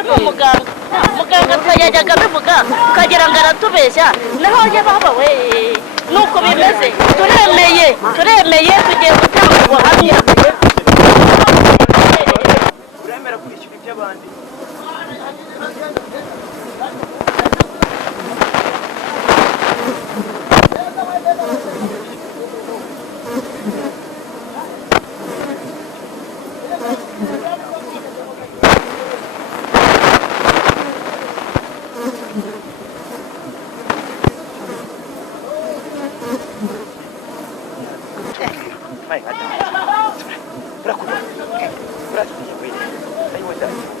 uyu ni muganga twajyaga bivuga ukagira ngo aratubeshya naho ye baba we nuko bimeze turemeye tugiye gutanga ubuhamya uremera kwishyura iby'abandi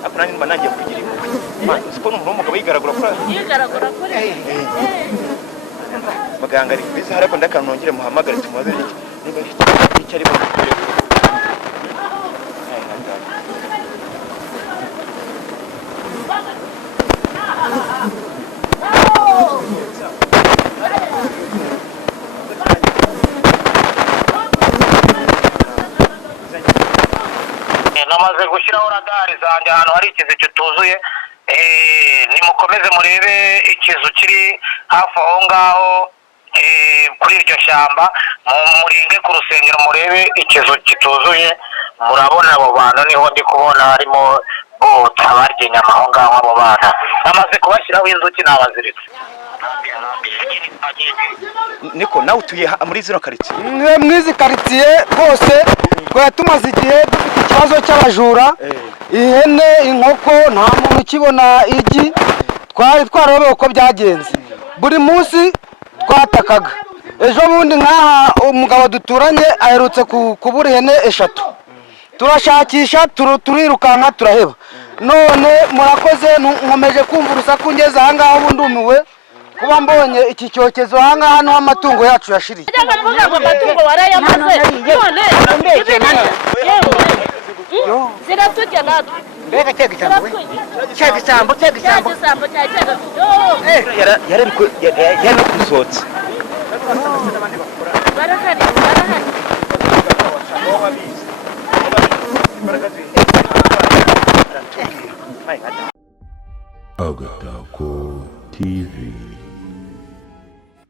akunani mananje kugira impuhwe man siko n'umugabo yigaragura kuri muganga ari biza harako ndakanongere muhamagare tumubere niba icyo ari mu namaze gushyiraho radari zanjye ahantu hari ikizu kituzuye nimukomeze murebe ikizu kiri hafi aho ngaho kuri iryo shyamba muringe ku rusengero murebe ikizu kituzuye murabona abo bantu niho ndi kubona harimo bota barya inyama aho ngaho abo bana namaze kubashyiraho inzuki nabaziritse niko nawe utuye muri zino karitsiye mwizi karitsiye rwose twari tumaze igihe dufite ikibazo cy'abajura ihene inkoko nta muntu ukibona igi twari twararobewe uko byagenze buri munsi twatakaga ejo bundi nk'aha umugabo duturanye aherutse kubura ihene 3 turashakisha turirukanka turaheba none murakoze nkomeje kumva urusaku ngeze aha ngaho ubu ndumiwe kuba mbonye iki cyokezo aha ngaha hano amatungo yacu yashiriye amatungo warayamaze none ziratujya natwe mbega cyegisambo yari kuzotse barahari Agatako TV.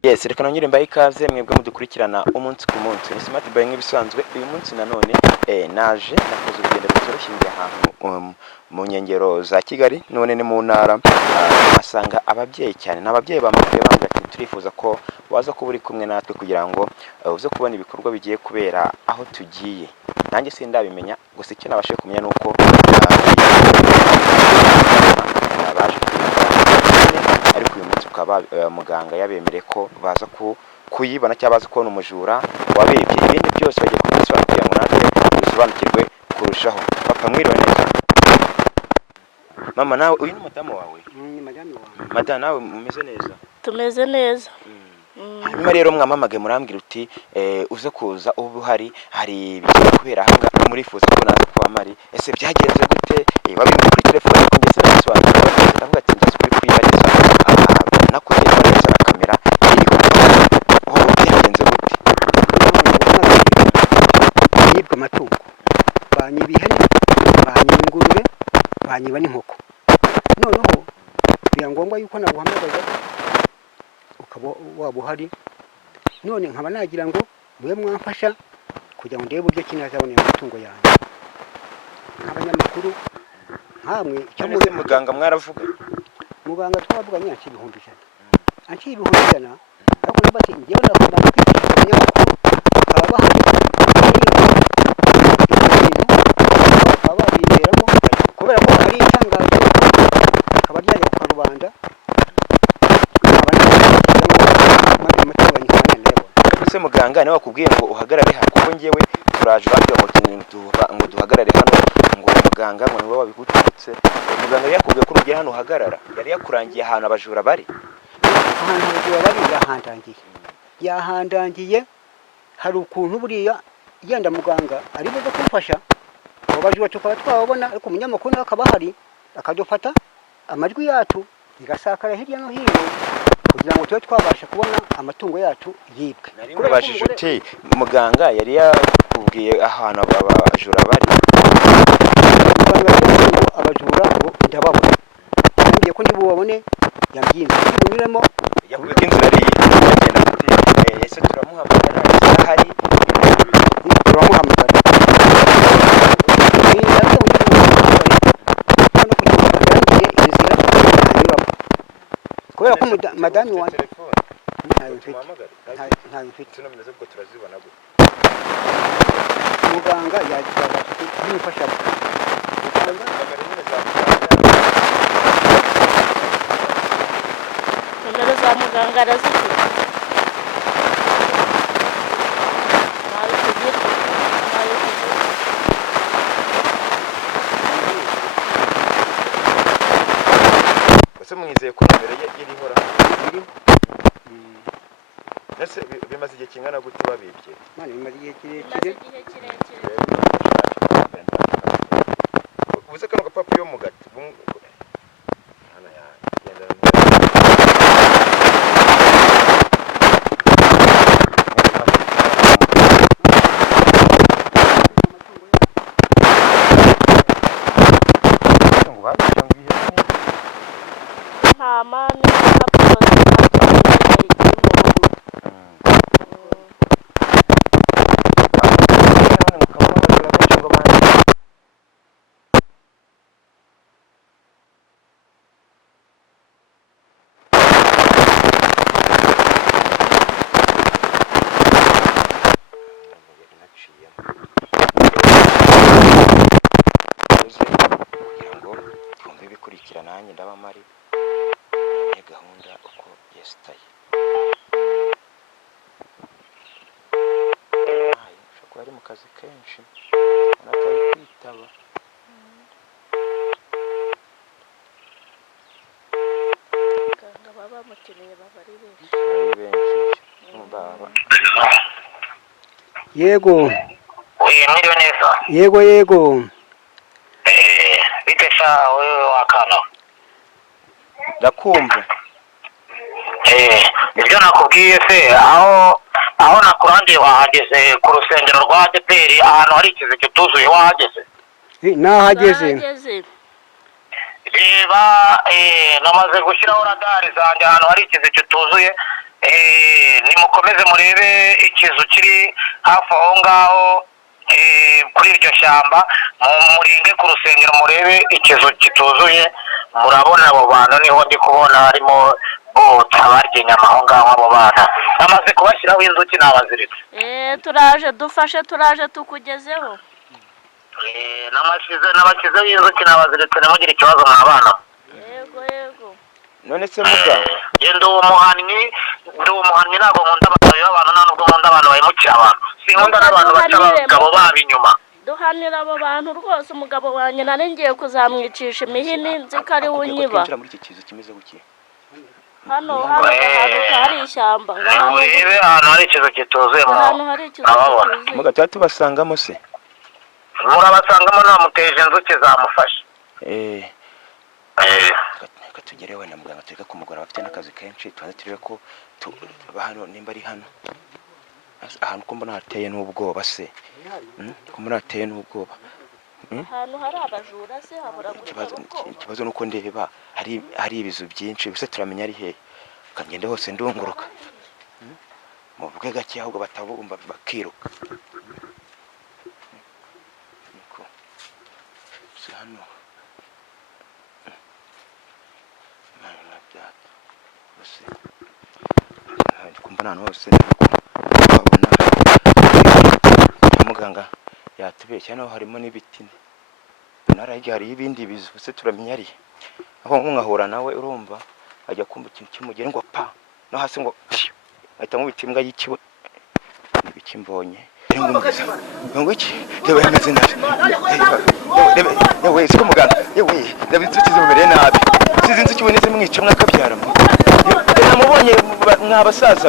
Yes, reka nongere mbaye ikaze mwebwe mudukurikirana umunsi ku munsi. Ni Smart Boy nk'ibisanzwe uyu munsi nanone naje nakoze urugendo rutoroshye ahantu mu nyengero za Kigali none ni mu ntara asanga ababyeyi cyane n'ababyeyi bamubwiye banga ati turifuza ko waza kuba uri kumwe natwe kugira ngo uze kubona ibikorwa bigiye kubera aho tugiye. Nanjye sindabimenya gusa icyo nabashe kumenya nuko baje ariko uyu munsi ukaba muganga yabemereye ko baza kuyibona cyangwa baza kubona umujura wabibye ibindi byose bagiye kubisobanukira ngo natwe bisobanukirwe kurushaho. Papa mwiriwe neza. Mama nawe uyu ni madamu wawe? Ni madamu wawe. Madamu nawe mumeze neza? Tumeze neza. Hanyuma rero mwamamage murambwira uti uze kuza ubu hari bigiye kubera hanga murifuza ko naza kuba mari ese byagenze gute babimwe kuri telefone ko ngeze nasobanura ndavuga ati ndazi kuri kwibariza nakugeza neza na kamera iriho aho byagenze gute yibwa amatungo banyibihene banyingurube banyiba n'inkoko noneho bya ngombwa yuko naguhamagaza ukaba waba uhari none nkaba nagira ngo mwe mwamfasha kugira ngo ndebe uburyo kinazabonera amatungo yanjye nk'abanyamakuru nkamwe icyo muzi muganga mwaravuga muganga twavuganye ati 100 anci 100 ariko nabati ngiye nakomba kwifashisha abanyamakuru bakaba bahari bakaba biberamo kubera ko ari itangazo akaba ryaje ku Rwanda ese muganga nawe akubwiye ngo uhagarare hano kuko ngiyewe turaje bambye ngo duhagarare hano ngo muganga ngo niwe wabigututse muganga yakubwiye ko ugiye hano uhagarara yari yakurangiye ahantu abajura bari ahantu abajura bari yahandangiye hari ukuntu buriya yenda muganga ari buze kumfasha abo bajura tukaba twabona ariko umunyamakuru nawe akaba hari akadufata amajwi yacu bigasakara hirya no hino kugira ngo tube twabasha kubona amatungo yacu yibwe. Kubabajije uti muganga yari yakubwiye ahantu abajura bari muganga yari abajura ngo ndababona ko ndibubone yabyinze bunyuremo yavuga ko inzira ari yagenda gute ese turamuhamagara hari turamuhamagara kubera ko madame wanjye ntayo mfite muganga yagira kumufasha nomero za muganga arazifite ese mwizeye ko nomero ye iriho ese bimaze igihe kingana gute babibye mwana bimaze igihe kirekire ubuze kano gapapuro yo mu gati ntama n'impapuro bikurikira nanjye ndabamari ni gahunda uko yesitaye ushobora ari mu kazi kenshi anatari kwitaba muganga baba bamukeneye baba ari benshi baba yego mwiriwe neza yego bitesha wewe wakana ndakumva ibyo nakubwiye se aho nakurangiye wahageze ku rusengero rwa ADPR ahantu hari ikizu kituzuye wahageze nahageze reba namaze gushyiraho radari zanjye ahantu hari ikizu kituzuye nimukomeze murebe ikizu kiri hafi aho ngaho kuri iryo shyamba muringe ku rusengero murebe ikizu kituzuye murabona abo bantu niho ndi kubona harimo tabarya inyama aho ngaho abo bana namaze kubashyiraho inzuki nabaziritse turaje dufashe turaje tukugezeho n'abashyizeho inzuki nabaziritse ntimugire ikibazo mwabana yego none se muganga ndi umuhannyi ntabwo nkunda abagabo b'abantu nta nubwo nkunda abantu bahemukira abantu sinkunda n'abantu baca abagabo babo inyuma duhanira abo bantu rwose umugabo wanjye nari ngiye kuzamwicisha imihini nzi ko ari unyiba muri iki kizu kimeze guki hano hari ishyamba urebe ahantu hari ikizu kituzuye muga tuba tubasangamo se murabasangamo namuteje inzuki zamufashe reka tugere wenda muganga tureke kumugora bafite n'akazi kenshi tubanze turebe ko hano nimba ari hano ahantu ko mbona hateye n'ubwoba se ko mbona hateye n'ubwoba ahantu hari abajura se habura ikibazo nuko ndeba hari ibizu byinshi bise turamenya ari hehe kangende hose ndunguruka mu bwe gake ahubwo batabumba bakiruka niko se hano bose kumbana hose babona muganga yatubeshya naho harimo n'ibiti narajye hari ibindi bizu se turamenya ari aho nkahura nawe urumva ajya kumva ikintu kimugere ngo pa no hasi ngo ahita nkubita imbwa y'ikibo nibikimbonye ngo iki reba yameze nabi yewe siko muganga yewe ndabitsukize mubereye nabi sizi inzuki ubone zimwica mwakabyara namubonye mwabasaza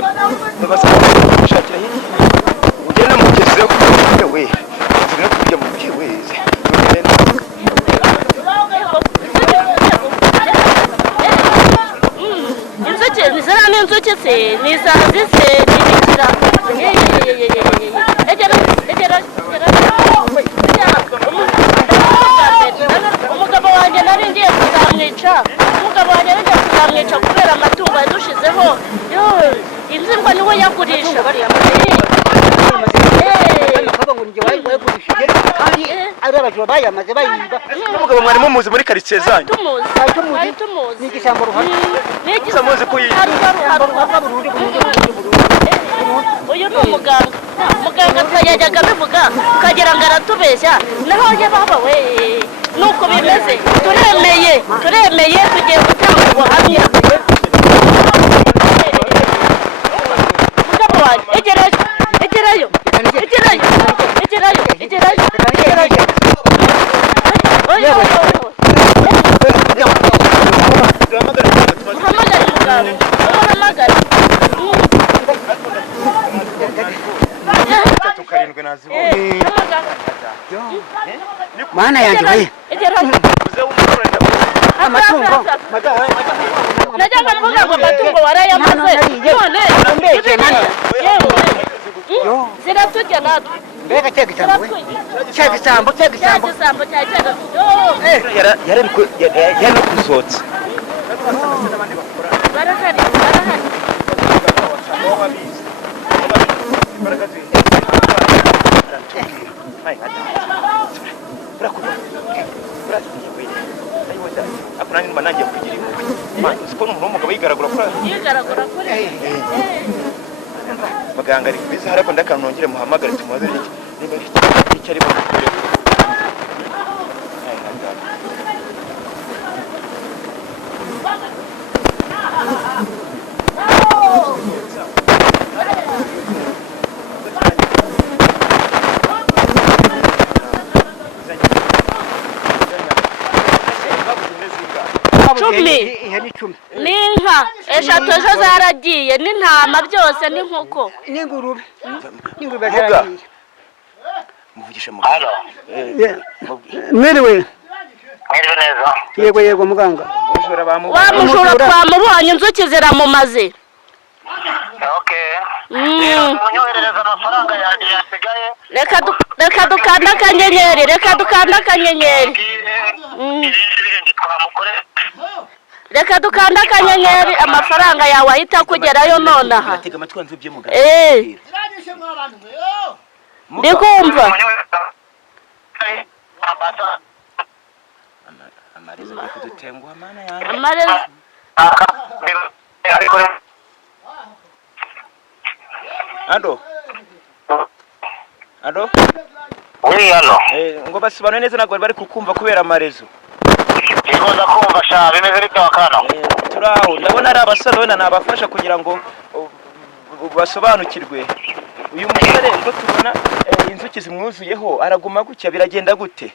bashakira hirya ugenda mugezeho yewe zino kurya mu kiweze inzuki zira n'inzuki se nizazi se n'ibikira egera umugabo wanjye nari ngiye kuzamwica kutwica umugabo wanjye yongeye kuzamwica kubera amatungo yadushizeho inzirwa niwe yagurisha n'umugabo mwari mumuzi muri karitsiye zanyu tumuzi ni igisambo ruhari muzi ko uyu ni umuganga yajyaga abivuga ukagira ngo aratubeshya naho njye baba we nuko bimeze turemeye tugiye gutanga ubuhamya mugabo wanjye egerayo uhamagare muganga uhamagare mana yanjye we amatungo najyaga mvuga ngo amatungo warayamaze none yewe ziraturya natwe mbega cyagisambo yari kuzotsa barahari yigaragura kuri muganga ari kubiza harako ndakanongere muhamagare tumubaze niba icyo ari bukore n'inka eshatu ejo zaragiye n'intama byose n'inkoko n'ingurube zaragiye muvugisha muganga mwiriwe neza yego muganga wa mujura twamubonye inzuki ziramumaze munyoherereza amafaranga yanjye yasigaye reka dukanda akanyenyeri reka dukanda akanyenyeri amafaranga yawe ahita akugerayo nonaha ndikumva Ado? Oui, hano. Ngo basobanure neza nagwa bari kukumva kubera amarezo. Yego ndakumva sha bimeze bite wakano. Turaho ndabona ari abasore wenda nabafasha kugira ngo basobanukirwe. Uyu musore ngo tubona inzuki zimwuzuyeho araguma gutya biragenda gute?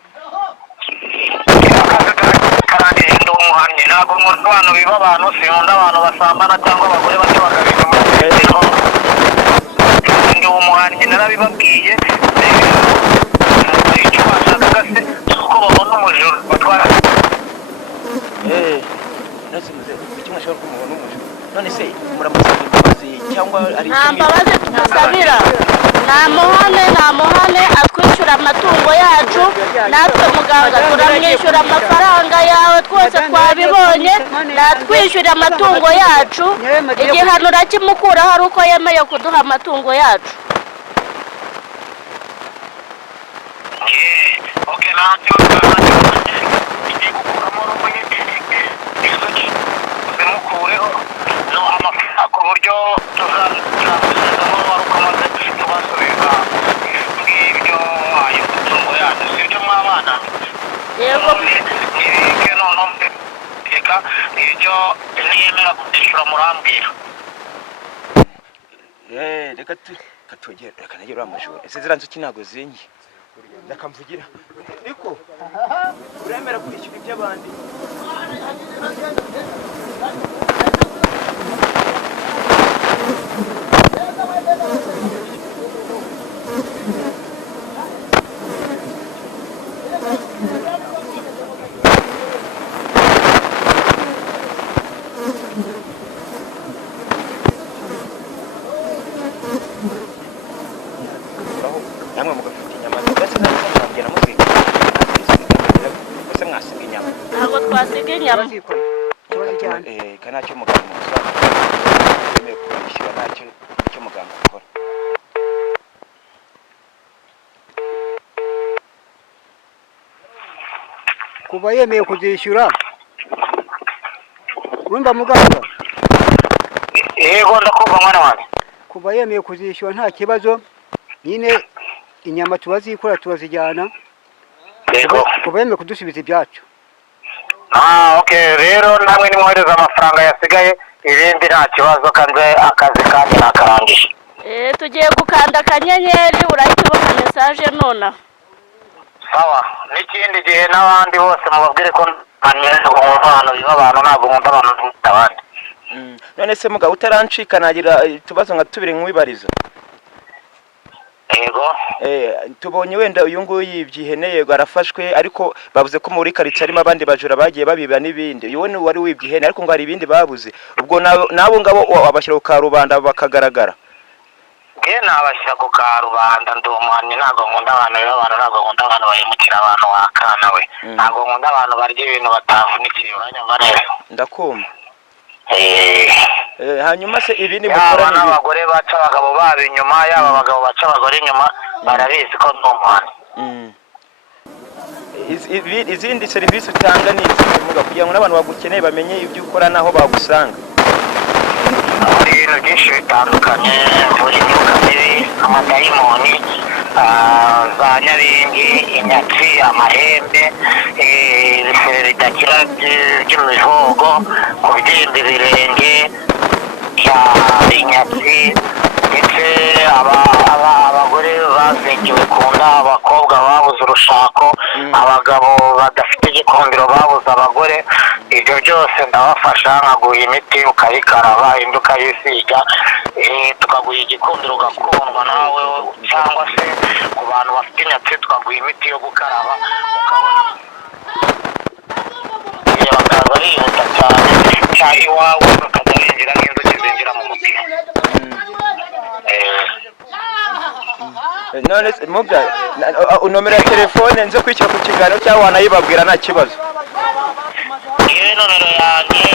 Kandi ndo umuhamye ntabwo umuntu abantu biba abantu sinkunda abantu basambana cyangwa abagore bake bakabika mu ndi umuhamye narabibabwiye icyo bashakaga se uko babona umujura batwara nase muze icyo mwashaka kumubona umujura none se muramusaba imbabazi cyangwa ari nta mbabazi tumusabira nta muhane atwishyura amatungo yacu natwe muganga turamwishyura amafaranga yawe twose twabibonye natwishyura amatungo yacu igihano urakimukuraho ari uko yemeye kuduha amatungo yacu ku buryo tuzazamo wari ukomaze tubasubiza ngibyo ayo matungo yacu sibyo mwabana yego nibike noneho reka ibyo niyemera kubyishyura murambwira reka katugera reka nagera amajoro ese zira nzuki ntago zingi ndakamvugira ariko uremera kwishyura iby'abandi namwe mugafite inyama ndetse n'abandi mugera muzika mwasiga inyama ntabwo twasiga inyama. Kanacyo muganga musobanura yemeye kwishyura icyo muganga akora. kuba yemeye kuzishyura wumva muganga. Yego ndakumva mwana wanjye. Kuba yemeye kuzishyura nta kibazo, nyine inyama tubazikora tubazijyana. Yego. Kuba yemeye kudusubiza ibyacu. Okay, rero namwe nimwohereza amafaranga yasigaye, ibindi nta kibazo, kanze akazi kandi nakarangije. Tugiye gukanda akanyenyeri urahita ubona message nona. Sawa, n'ikindi gihe n'abandi bose mubabwire ko ntaneze kumuvana biba abantu ntabwo nkunda abantu n'abandi. None se mugabo utarancika nagira tubazo nka tubiri nk'wibariza. Yego. Tubonye wenda uyu nguyu yibyihene yego arafashwe, ariko bavuze ko muri karitsiye harimo abandi bajura bagiye babiba n'ibindi. Yewe ni wari wibyihene ariko ngo hari ibindi babuze. Ubwo nabo ngabo abashyira ku karubanda bakagaragara. Nabashyira ku karubanda ndumanye, ntabwo nkunda abantu b'abantu, ntabwo nkunda abantu bahemukira abantu wakana we. Ntabwo nkunda abantu barya ibintu batavunikiye, uranyumva neza. Ndakumva. Hanyuma se ibindi mukora n'abagore baca abagabo babo inyuma, yaba abagabo baca abagore inyuma, barabizi ko ndumanye. Izindi serivisi utanga ni izivuga kugira ngo n'abantu bagukeneye bamenye ibyo ukora naho bagusanga. Hari ibintu byinshi bitandukanye, buri myuka mibi, amadayimoni, za nyabingi, inyatsi, amahembe, ibisebe bidakira by'imihogo, kubyimba ibirenge, inyatsi, ndetse abagore bazengewe ku nda, abakobwa babuze urushako, abagabo badafite igikundiro babuze abagore, ibyo byose ndabafasha, nkaguha imiti ukayikaraba, indi ukayisiga, tukaguha igikundiro ugakundwa nawe, cyangwa se ku bantu bafite inyatsi tukaguha imiti yo gukaraba ukabona bakaza bihuta cyane iwawe bakaza binjira nk'inzuki zinjira mu mutima. None mubya nomero ya telefone nze kwishyura ku kiganiro cyangwa wanayibabwira nta kibazo. Iyo nomero yanjye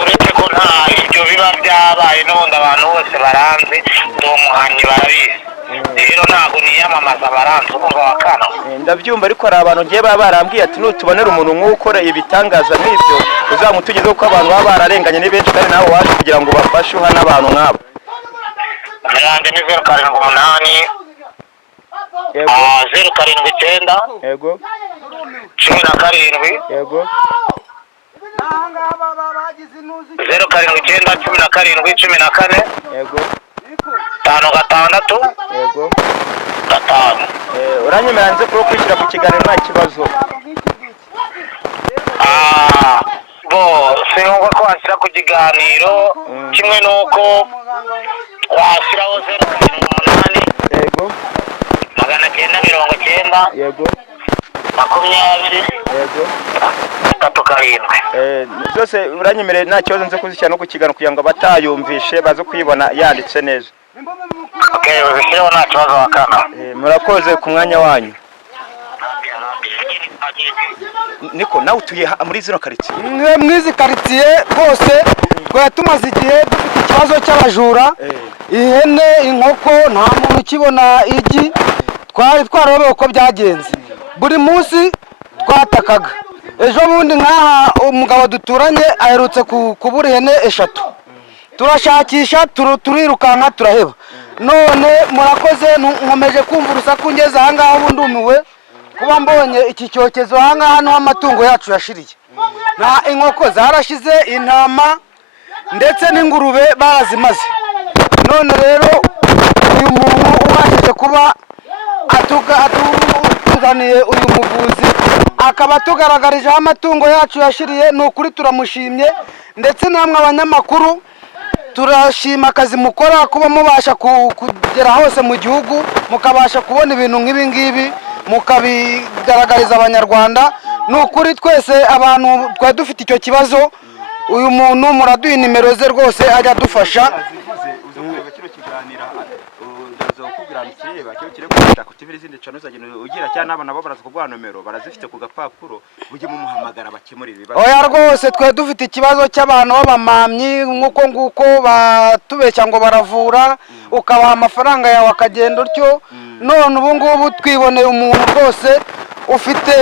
uretse ko nta ibyo biba byabaye n'ubundi abantu bose baranze, ndi umuhanyi barabizi, rero ntabwo niyamamaza baranze ukumva wakana. Ndabyumva ariko hari abantu ngiye baba barambwiye ati nutubonera umuntu nk'ukora ibitangaza nk'ibyo uzamutugezeho ko abantu baba bararenganye ni benshi kandi nawe waje kugira ngo ubafashe uhana abantu nk'abo. Yanjye ni 078 079 yego 17 yego 079 17 yego 56 yego 5. Uranyemera nze kuri kwishyura ku kiganiro nta kibazo. Sinumva ko washyira ku kiganiro kimwe nuko washyiraho 078 yego 990 yego 20 yego 37. Zose uranyemereye nta kibazo nze kuzishyira no ku kiganiro kugira ngo batayumvishe baze kuyibona yanditse neza. Okay, ubishyiraho nta kibazo wakana. Murakoze ku mwanya wanyu. Niko nawe utuye muri zino karitsiye? Mwizi karitsiye bose twari tumaze igihe dufite ikibazo cy'abajura, ihene, inkoko, nta muntu ukibona igi, twari twararobewe uko byagenze. Buri munsi twatakaga. Ejo bundi nk'aha umugabo duturanye aherutse kubura ihene 3. Turashakisha turirukanka turaheba. None murakoze nkomeje kumva urusaku ngeze aha ngaha ubu ndumiwe kuba mbonye iki cyokezo aha ngaha hano amatungo yacu yashiriye. Nta inkoko zarashize, intama ndetse n'ingurube barazimaze. None rero uyu muntu ubashije kuba atuzaniye uyu muvuzi akaba tugaragarije amatungo yacu yashiriye, ni ukuri turamushimye. Ndetse namwe abanyamakuru turashima akazi mukora kuba mubasha kugera hose mu gihugu mukabasha kubona ibintu nk'ibi ngibi mukabigaragariza abanyarwanda. Ni ukuri twese abantu twari dufite icyo kibazo, uyu muntu muraduha nimero ze rwose ajya adufasha. TV n'izindi channel uzagenda ugira cyane abana bo baraza kuguha nomero barazifite ku gapapuro ujye mumuhamagara bakemura ibibazo. Oya rwose twe dufite ikibazo cy'abantu b'abamamyi nguko batubeshya ngo baravura ukabaha amafaranga yawe akagenda utyo none ubu ngubu twiboneye umuntu rwose ufite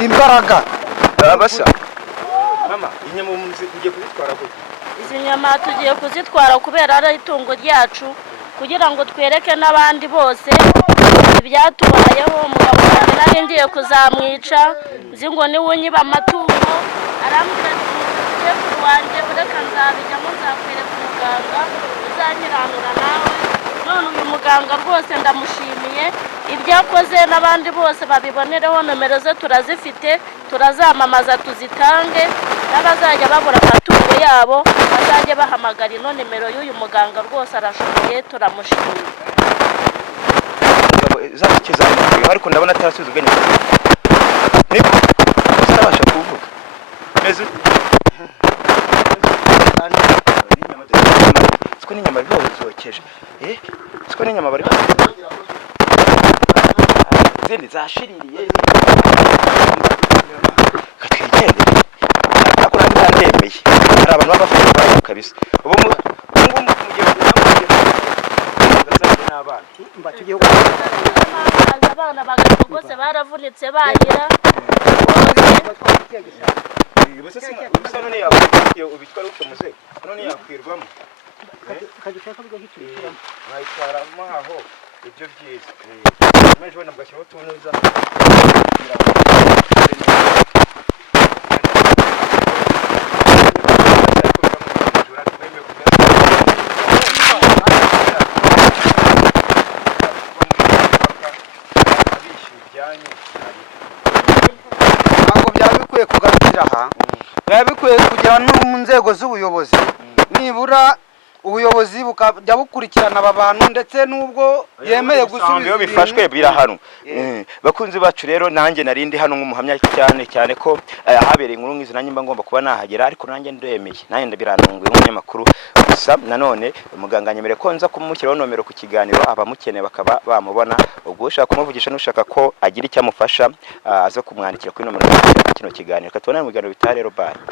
imbaraga. Basa mama inyama umuntu ugiye kuzitwara gute? Izi nyama tugiye kuzitwara kubera ari itungo ryacu kugira ngo twereke n'abandi bose ibyatubayeho. Umugabo wanjye nari ngiye kuzamwica nzi ngo niwe unyiba amatungo arambwira ati umukecuru wanjye ureka nzabijyamo nzakwereka umuganga uzanyiranura nawe. None uyu muganga rwose ndamushimiye ibyo akoze n'abandi bose babibonereho nomero ze turazifite turazamamaza tuzitange n'abazajya babura amatungo yabo bazajye bahamagara ino nimero y'uyu muganga rwose arashoboye turamushimiye. Zakizamuye ariko ndabona atarasubiza ubwenge niko utabasha kuvuga meze siko n'inyama bibaho zokeje siko n'inyama bari zindi zashiririye katwigende ariko ndandemeye hari abantu babafite bayo kabisa ubu mugiye kuzamura n'abana mbatugiye abana bagatu bose baravunitse bagira gusa none yakwiye ubitwara ukomuze none yakwirwamo kadushaka bigahitira bayitwaramo aho ibyo byiza meje wenda bwashyiraho tunuza ntabwo byaba bikwiye kugarukira aha byaba bikwiye kugera no mu nzego z'ubuyobozi nibura ubuyobozi bukajya bukurikirana aba bantu ndetse n'ubwo yemeye gusubiza iyo bifashwe birahanwa. Bakunzi bacu rero nanjye narindi hano nk'umuhamya cyane ko ahabereye inkuru nk'izi nanjye mba ngomba kuba nahagera ariko nanjye ndemeye nanjye birantunguye nk'umunyamakuru gusa nanone umuganga nyemere ko nza kumushyiraho nomero ku kiganiro abamukeneye bakaba bamubona ubwo ushaka kumuvugisha n'ushaka ko agira icyo amufasha aza kumwandikira kuri nomero kino kiganiro katubona mu biganiro bita rero bye.